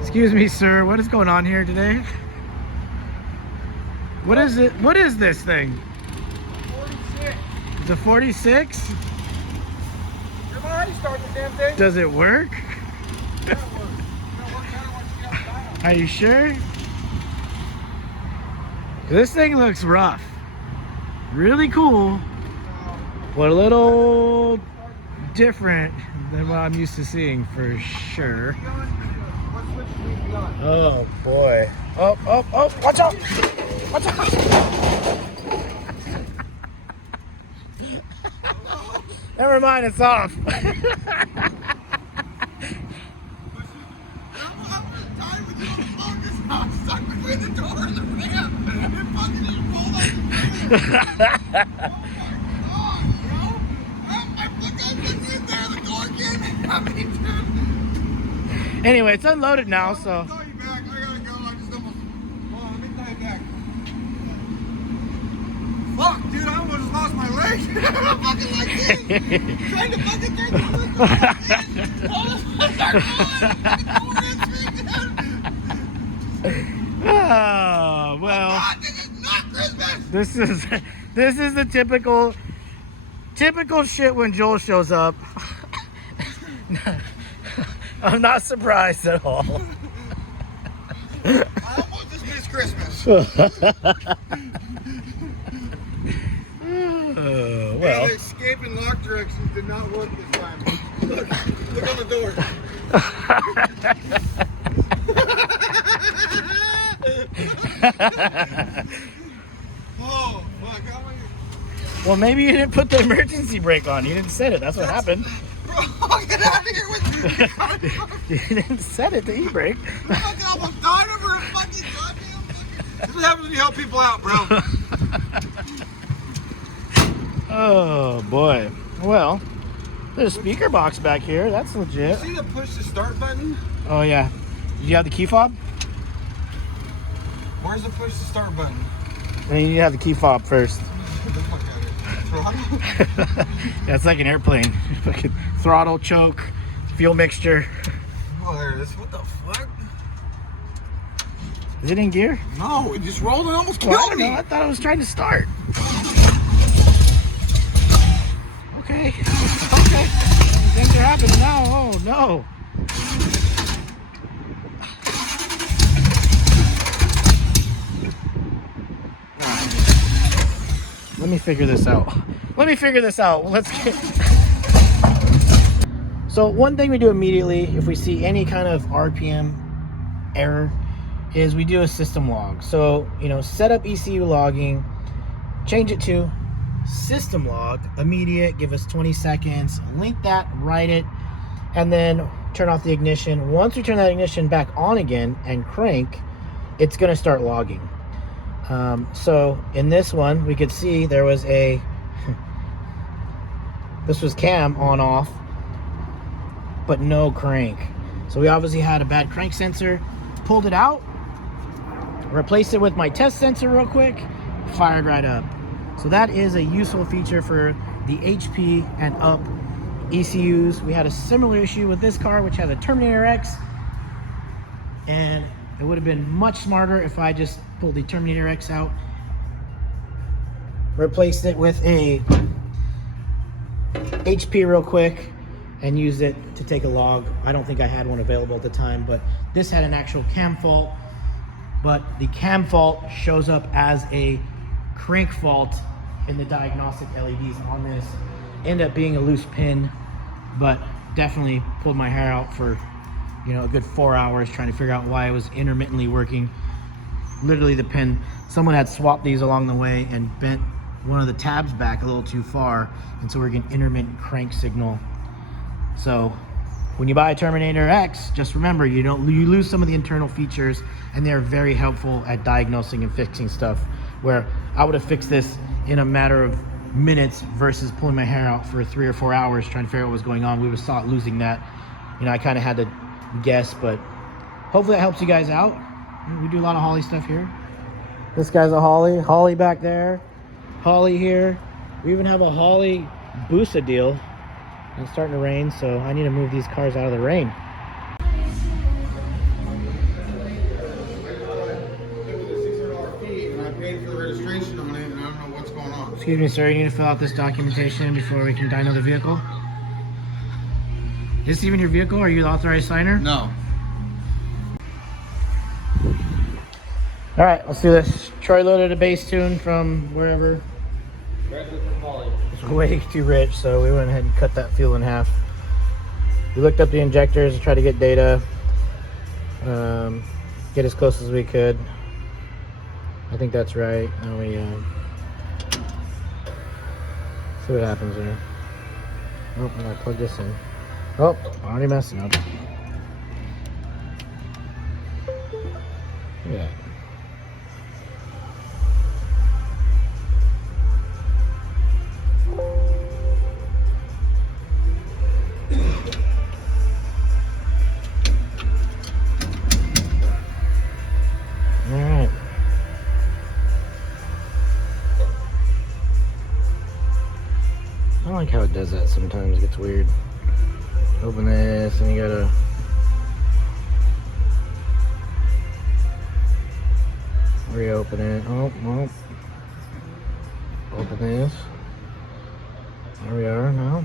Excuse me, sir. What is going on here today? What is it? What is this thing? 46. It's a 46? Come on, how do you start the damn thing? Does it work? That works. That works better once you get Dyno. Are you sure? This thing looks rough. Really cool, but a little different than what I'm used to seeing for sure. What switch do we be on? Oh boy. Oh, oh, oh, watch out! Watch out! Never mind, it's off. I'm stuck between the door and the ramp. It fucking just rolled out the Oh my god, bro. I fucking in there, the door came in. I mean, dude. Anyway, it's unloaded now, so. I'll call you back. I gotta go. I just almost. Hold on, let me call you back. Fuck, dude, I almost just lost my leg. I'm fucking like this. Trying to fucking turn the lift off. Oh, well. God, this is not Christmas. This is the typical shit when Joel shows up. I'm not surprised at all. I almost just missed Christmas. Well. Hey, the escape and lock directions did not work this time. Look on the door. Oh, fuck. How am I... Well, maybe you didn't put the emergency brake on. You didn't set it. That's what happened. Bro, get out of here with you. You didn't set it, the e-brake. I fucking almost died over a fucking goddamn fucking... This is what happens when you help people out, bro. Oh, boy. Well, there's a speaker box back here. That's legit. See the push to start button? Oh, yeah. You have the key fob? Where's the push to start button? And you have the key fob first. Get the fuck out of here. Throttle? Yeah, it's like an airplane. Fucking throttle, choke, fuel mixture. Oh, there it is. What the fuck? Is it in gear? No, it just rolled and almost Well, I killed don't me. know. I thought I was trying to start. Okay. Okay. Things are happening now. Oh, no. Let me figure this out. Let's get... So one thing we do immediately if we see any kind of RPM error is we do a system log. So, set up ECU logging, change it to system log, immediate, give us 20 seconds, link that, write it, and then turn off the ignition. Once we turn that ignition back on again and crank, it's gonna start logging. So in this one, we could see there was this was cam on off, but no crank. So we obviously had a bad crank sensor, pulled it out, replaced it with my test sensor real quick, fired right up. So that is a useful feature for the HP and up ECUs. We had a similar issue with this car, which has a Terminator X, and it would have been much smarter if I just pulled the Terminator X out, replaced it with a HP real quick, and used it to take a log. I don't think I had one available at the time, but this had an actual cam fault, but the cam fault shows up as a crank fault in the diagnostic LEDs on this. Ended up being a loose pin, but definitely pulled my hair out for a good 4 hours trying to figure out why it was intermittently working. Literally the pin, someone had swapped these along the way and bent one of the tabs back a little too far, and so we're getting intermittent crank signal. So when you buy a Terminator X, just remember you lose some of the internal features, and they're very helpful at diagnosing and fixing stuff, where I would have fixed this in a matter of minutes versus pulling my hair out for 3 or 4 hours trying to figure out what was going on. We would start losing that. I kind of had to guess, but hopefully that helps you guys out. We do a lot of Holley stuff here. This guy's a Holley back there, Holley here. We even have a Holley Busa deal. It's starting to rain, so I need to move these cars out of the rain. Excuse me, sir, you need to fill out this documentation before we can dyno the vehicle. Is this even your vehicle? Are you the authorized signer? No. All right, let's do this. Troy loaded a bass tune from wherever. Directly from Holly. It's way too rich, so we went ahead and cut that fuel in half. We looked up the injectors and tried to get data, get as close as we could. I think that's right. Now we see what happens here. Oh, I gotta plug this in. Oh, already messing up. Look at that. Alright. I like how it does that sometimes. It gets weird. Open this and you gotta reopen it. Oh, well. Open this. There we are now.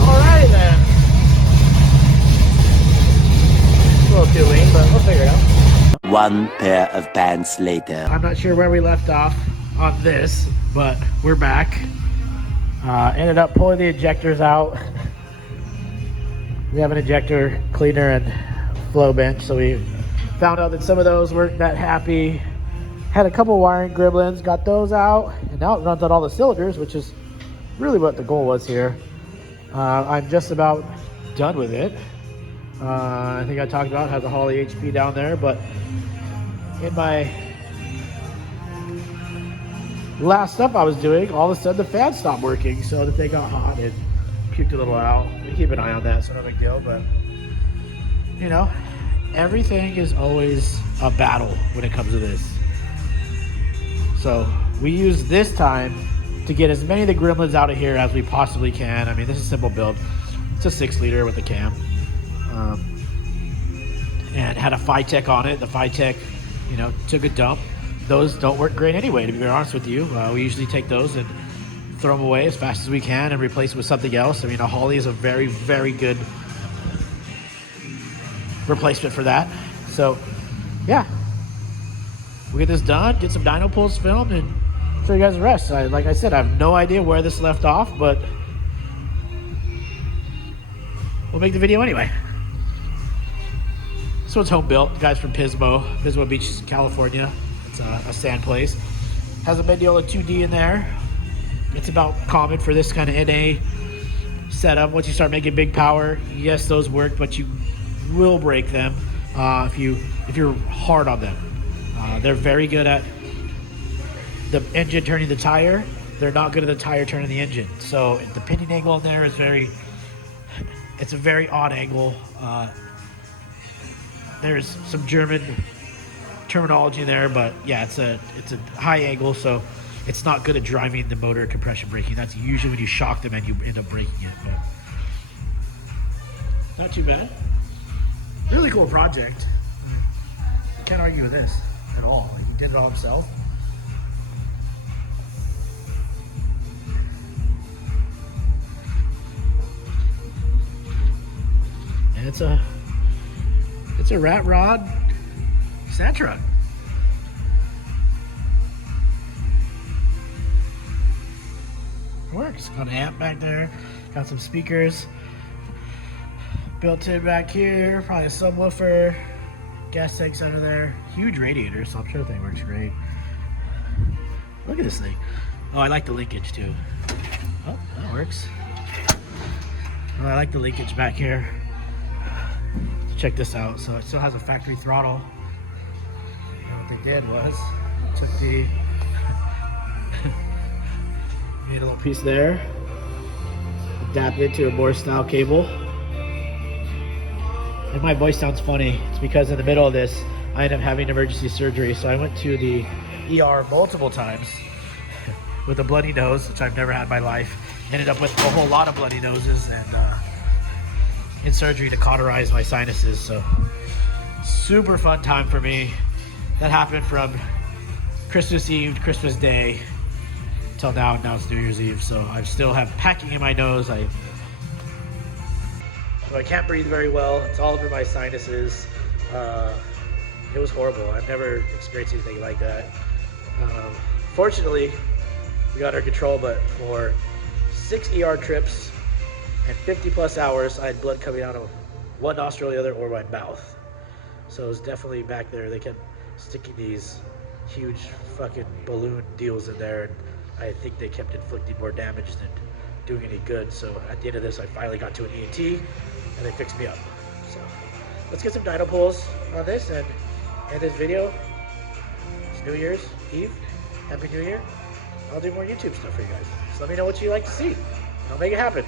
Alrighty then. It's a little too lean, but we'll figure it out. One pair of pants later. I'm not sure where we left off on this, but we're back. Ended up pulling the ejectors out. We have an ejector cleaner and flow bench, so we found out that some of those weren't that happy. Had a couple wiring gremlins, got those out, and now it runs on all the cylinders, which is really what the goal was here. I'm just about done with it. I think I talked about it has a Holly HP down there, but in my last stuff I was doing, all of a sudden the fan stopped working, so the thing got hot and puked a little out. We keep an eye on that, so no big deal, but you know, everything is always a battle when it comes to this. So we use this time to get as many of the gremlins out of here as we possibly can. I mean, this is a simple build. It's a 6-liter with a cam. And had a Phytech on it. The Phytech, you know, took a dump. Those don't work great anyway, to be very honest with you. We usually take those and throw them away as fast as we can and replace them with something else. I mean, a Holly is a very, very good replacement for that. So, yeah. We'll get this done, get some dyno pulls filmed, and show you guys the rest. Like I said, I have no idea where this left off, but we'll make the video anyway. This one's home built. Guys from Pismo Beach, California. It's a sand place. Has a Mendiola 2D in there. It's about common for this kind of NA setup. Once you start making big power, yes, those work, but you will break them if you're hard on them. They're very good at the engine turning the tire. They're not good at the tire turning the engine. So the pinion angle in there is it's a very odd angle. There's some German terminology in there, but yeah, it's a high angle, so it's not good at driving the motor compression braking. That's usually when you shock them and you end up breaking it. But not too bad. Really cool project. Can't argue with this at all. Like, he did it all himself. And it's a rat rod sand truck. Works. Got an amp back there. Got some speakers built in back here. Probably a subwoofer. Gas tanks under there. Huge radiator, so I'm sure the thing works great. Look at this thing. Oh, I like the linkage too. Oh, that works. Oh, I like the linkage back here. Check this out. So it still has a factory throttle. And what they did was took the made a little piece there, adapted it to a Morse style cable. And my voice sounds funny. It's because in the middle of this, I ended up having emergency surgery. So I went to the ER multiple times with a bloody nose, which I've never had in my life. Ended up with a whole lot of bloody noses and in surgery to cauterize my sinuses. So super fun time for me. that happened from Christmas Eve to Christmas Day till now. Now it's New Year's Eve, so I still have packing in my nose. So I can't breathe very well. It's all over my sinuses. It was horrible. I've never experienced anything like that. Fortunately, we got our control, but for 6 ER trips and 50 plus hours, I had blood coming out of one nostril, the other, or my mouth. So it was definitely back there. They kept sticking these huge fucking balloon deals in there, and I think they kept inflicting more damage than doing any good. So at the end of this, I finally got to an ENT, and they fixed me up. So let's get some dyno pulls on this and end this video. It's New Year's Eve. Happy New Year. I'll do more YouTube stuff for you guys. So let me know what you like to see, and I'll make it happen.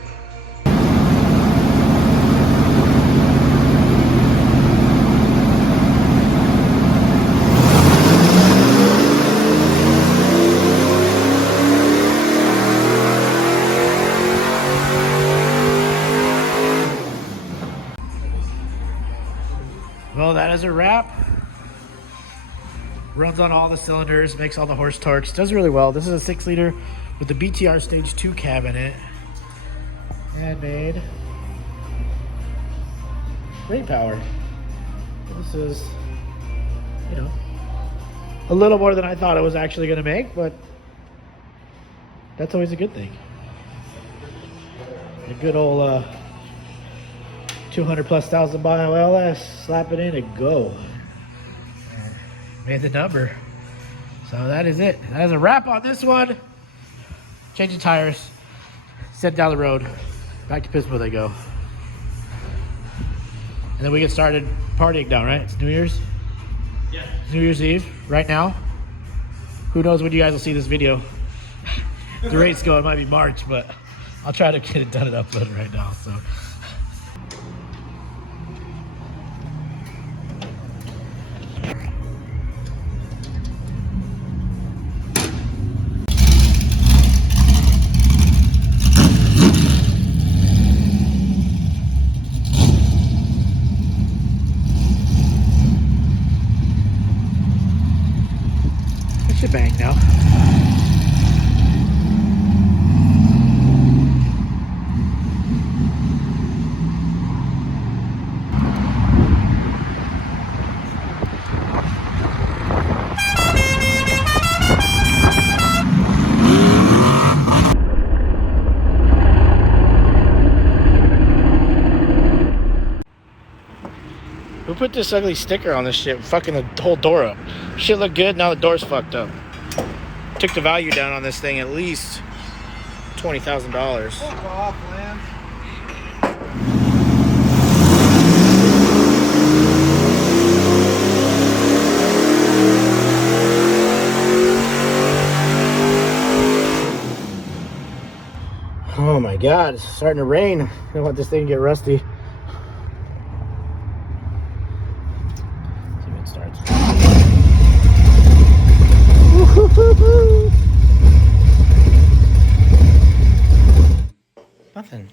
Well, that is a wrap. Runs on all the cylinders, makes all the horse torques, does really well. This is a 6-liter with the BTR Stage 2 cab in it. Handmade. Great power. This is, you know, a little more than I thought it was actually going to make, but that's always a good thing. A good old 200 plus thousand mile LS, slap it in and go. Made the number. So that is it. That is a wrap on this one. Changing tires. Set down the road. Back to Pismo they go. And then we get started partying down, right? It's New Year's? Yeah. It's New Year's Eve right now. Who knows when you guys will see this video. The rate's going, it might be March, but I'll try to get it done and upload it right now. So. Should bang now. Who put this ugly sticker on this shit? Fucking the whole door up. Shit looked good, now the door's fucked up. Took the value down on this thing at least $20,000. Fuck off, Lance. Oh my god, it's starting to rain. I don't want this thing to get rusty. See when it starts. Nothing.